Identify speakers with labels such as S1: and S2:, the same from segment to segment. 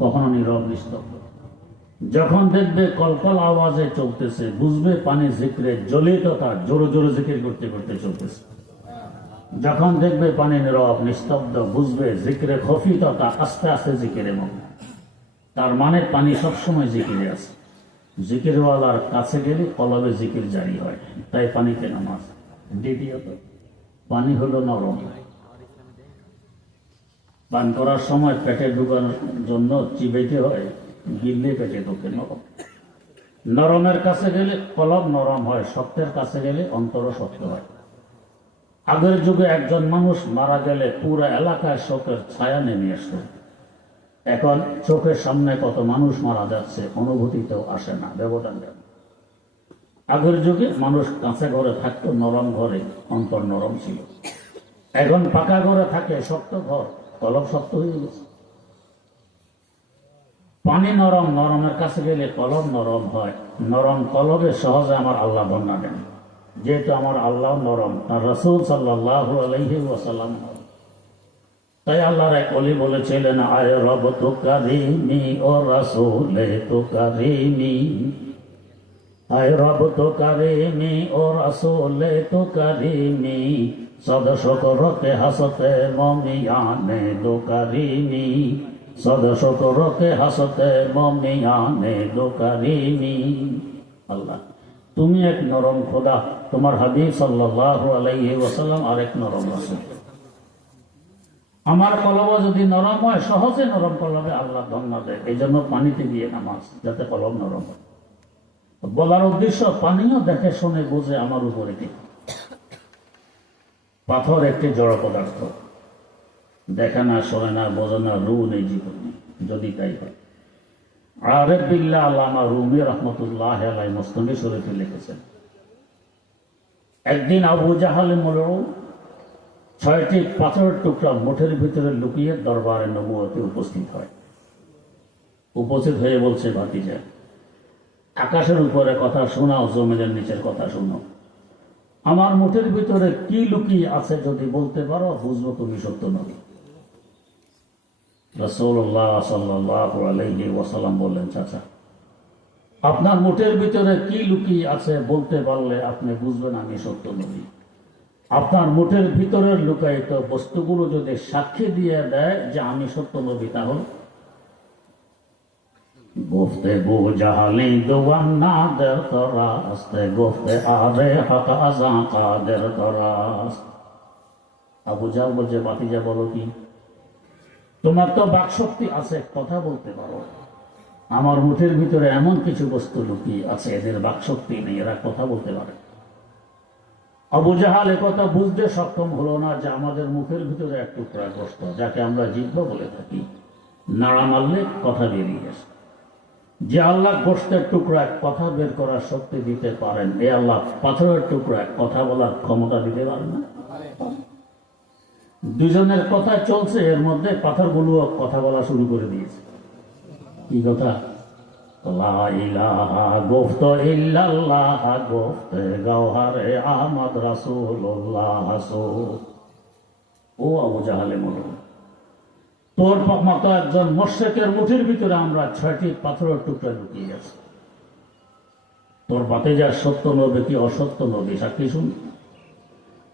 S1: কখনো নীরব নিস্তব্ধ। যখন দেখবে কলকল আওয়াজে চলতেছে, বুঝবে পানি জিক্রে জলে তথা জোরে জোরে জিকির করতে করতে চলতেছে। যখন দেখবে পানি নীরব নিস্তব্ধ, বুঝবে জিক্রে খফি তথা আস্তে আস্তে জিকিরে মগ্ন। তার মানে পানি সবসময় জিকিরে আছে। জিকিরওয়ালার কাছে গেলে কলবে জিকির জারি হয়, তাই পানিতে নামাজ। দ্বিতীয়ত, পানি হলো নরম। পান করার সময় পেটে ঢুকানোর জন্য চিবাইতে হয় গিললে পেটে ঢুকে নরম। নরমের কাছে গেলে কলব নরম হয়, সত্যের কাছে গেলে অন্তর শক্ত হয়। আগের যুগে একজন মানুষ মারা গেলে পুরো এলাকায় শোকের ছায়া নেমে আসতো। এখন চোখের সামনে কত মানুষ মারা যাচ্ছে, অনুভূতিতেও আসে না, ব্যবধান আগের যুগে মানুষ কাঁচা ঘরে থাকতো, নরম ঘরে অন্তর নরম ছিল। এখন পাকা ঘরে থাকে, শক্ত ঘর। কলব শক্ত হয়ে গেছে পানি নরম, নরমের কাছে গেলে কলম নরম হয়। নরম কলবে সহজে আমার আল্লাহ বন্যা দেন। যেহেতু আমার আল্লাহ নরম, আর রসুল সাল্লাহ আলহি ওয়াসাল্লাম তাই আল্লাহর এক অলি বলেছিলেন, আয় রব তো কারিমি ও রসুলে তো কারিমি আয় রব তো কারিমি, ও রসুলে তো কারিমি। সদ শকরকে হাসতে মমিয়ানে দো কারিমি। সদ শকরকে হাসতে মমিয়ানে দো কারিমি। আল্লাহ, তুমি এক নরম খোদা। তোমার হাবিব সাল্লাল্লাহু আলাইহি ওয়াসাল্লাম আরেক নরম রাসূল। আমার কলব যদি নরম হয়, সহজে নরম কলবে আল্লাহ ধন্য দেয়। এই জন্য পানিতে দিয়ে নামাজ, যাতে কলম নরম হয়। বলার উদ্দেশ্য পানিও দেখে শুনে বুঝে আমার উপরে পাথর একটি জড় পদার্থ। দেখে না, শোনে না, বোঝে না রু নেই জীবনে যদি তাই হয়। বিল্লাহ আল্লামা রুমি রহমতুল্লাহ আলাই শরীফে লিখেছেন, একদিন আবু জাহাল ছয়টি পাথরের টুকরা মুঠের ভিতরে লুকিয়ে দরবারে নবুয়তে উপস্থিত হয়। উপস্থিত হয়ে বলছে ভাতিজা আকাশের উপরে কথা শোনাও, জমিনের নিচের কথা শোনাও আমার মুঠের ভিতরে কি লুকিয়ে আছে যদি বলতে পারো, বুঝব তুমি সত্য নবী বললেন, চাচা, আপনার মুঠের ভিতরে কি লুকিয়ে আছে বলতে পারলে আপনি বুঝবেন আমি সত্য নবী আপনার মুঠের ভিতরের লুকায়িত বস্তুগুলো যদি সাক্ষী দিয়ে দেয় যে আমি সত্য নবী তাহলে? گفته گو جهلی دوان نادر تراست گفته آره حق از آن قادر تراست আবু জাল বলছে বাতিজা বলো কি তোমার তো বাকশক্তি আছে কথা বলতে পারো আমার মুঠের ভিতরে এমন কিছু বস্তু লুকিয়ে আছে এদের বাকশক্তি নেই এরা কথা বলতে পারে আবু জাহাল কথা বুঝতে সক্ষম হলো না যে আমাদের মুখের ভিতরে এক টুকরা গ্রস্ত যাকে আমরা জিহ্ব বলে থাকি নাড়া মারলে কথা বেরিয়ে আসে যে আল্লাহ গোষ্ঠের টুকরা কথা বের করার শক্তি দিতে পারেন, এ আল্লাহ পাথরের টুকরা কথা বলার ক্ষমতা দিতে পারেন না। দুজনের কথা চলছে, এর মধ্যে পাথরগুলো কথা বলা শুরু করে দিয়েছে। কি কথা? গুফত ও আবু জাহালে মনে তোর মতো একজন মোর্শেকের মুঠির ভিতরে আমরা ছয়টি পাথরের টুকরা লুকিয়ে আছি। তোর বাতে যা সত্য নবে কি অসত্য নবী, সাক্ষী শুন।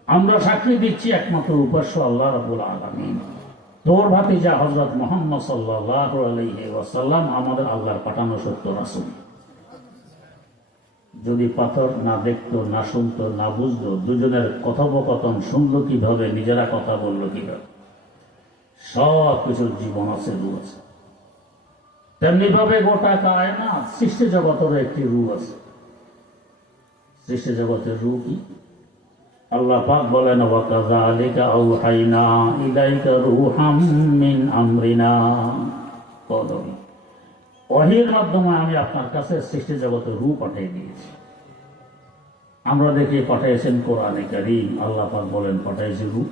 S1: আমরা সাক্ষী দিচ্ছি একমাত্র উপাস্য আল্লাহ রাবুল আলমিন। তোর ভাতে যা হজরত মোহাম্মদ সাল্লাহ ওয়াসাল্লাম আমাদের আল্লাহর পাঠানো সত্য রাসুল। যদি পাথর না দেখতো, না শুনতো, না বুঝতো, দুজনের কথোপকথন শুনলো কীভাবে, নিজেরা কথা বলল কীভাবে? সব কিছুর জীবন আছে রু আছে। তেমনি ভাবে গোটা কায় না সৃষ্টি জগতের একটি রু আছে। সৃষ্টি জগতের রু কি? আল্লাহ পাক বলেন, ওয়াকাযালিকা আওহাইনা ইলাইকা রূহাম মিন আমরিনা। কদম। ওহির মাধ্যমে আমি আপনার কাছে সৃষ্টি জগতের রূপ পাঠিয়ে দিয়েছি। আমরা দেখি পাঠিয়েছেন কোরআনে কারীম। আল্লাহ পাক বলেন পাঠিয়েছি রূপ।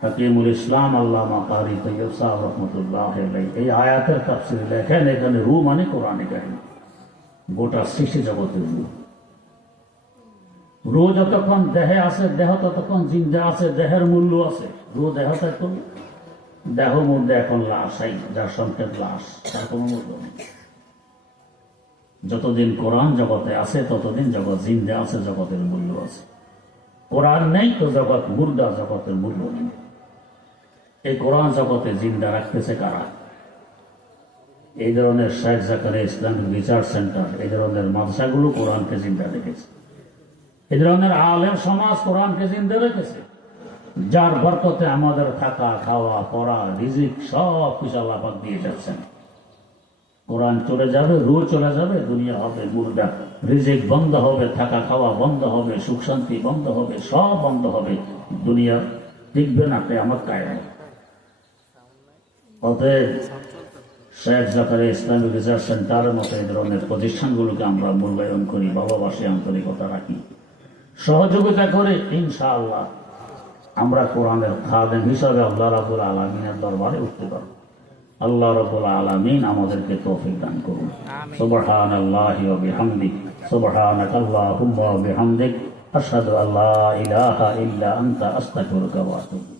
S1: হাকিমুল ইসলাম আল্লামা কারি তৈয়ব সাহেব রহমতুল্লাহ এই আয়াতের তাফসির লেখেন এখানে রু মানে কোরআনে কাহিনী। গোটা সৃষ্টি জগতের রু রু যতক্ষণ দেহে আছে, দেহ ততক্ষণ জিন্দা আছে, দেহের মূল্য আছে। রু দেহ থাকতো দেহ মধ্যে এখন লাশাই যার সংকেত লাশ, তার কোনো মূল্য নেই। যতদিন কোরআন জগতে আছে, ততদিন জগৎ জিন্দা আছে, জগতের মূল্য আছে। কোরআন নেই তো জগৎ মুর্দা, জগতের মূল্য নেই। এই কোরআন জগতে জিন্দা রাখতেছে কারা? এই ধরনের Sheikh Zakir Islamic research centre, এই ধরনের মাদ্রাসাগুলো কোরআনকে জিন্দা রেখেছে। এই ধরনের আলেম সমাজ কোরআনকে জিন্দা রেখেছে। যার বরকতে আমাদের থাকা, খাওয়া, পড়া, রিজিক সব কিছু আল্লাপাক দিয়ে যাচ্ছেন। কোরআন চলে যাবে রু চলে যাবে, দুনিয়া হবে মুর্দা রিজিক বন্ধ হবে, থাকা, খাওয়া বন্ধ হবে, সুখ শান্তি বন্ধ হবে, সব বন্ধ হবে। দুনিয়া টিকবে না কে আমার কায়রায় অতএব শেখ জাকারে ইসলামিক রিসার্চ সেন্টারের মতো এই ধরনের প্রতিষ্ঠানগুলোকে আমরা মূল্যায়ন করি ভালোবাসি আন্তরিকতা রাখি। সহযোগিতা করে ইনশাআল্লাহ আমরা কোরআনের খাদেম হিসাবে আল্লাহ রাবুল আলমিনের দরবারে উঠতে পারব। আল্লাহ রাবুল আলমিন আমাদেরকে তৌফিক দান করুন। সুবহান আল্লাহ বিহামদিক সুবহানাক আল্লাহুম্মা বিহামদিক আশহাদু আল্লা ইলাহা ইল্লা আনতা আস্তাগফিরুকা ওয়া আতুবু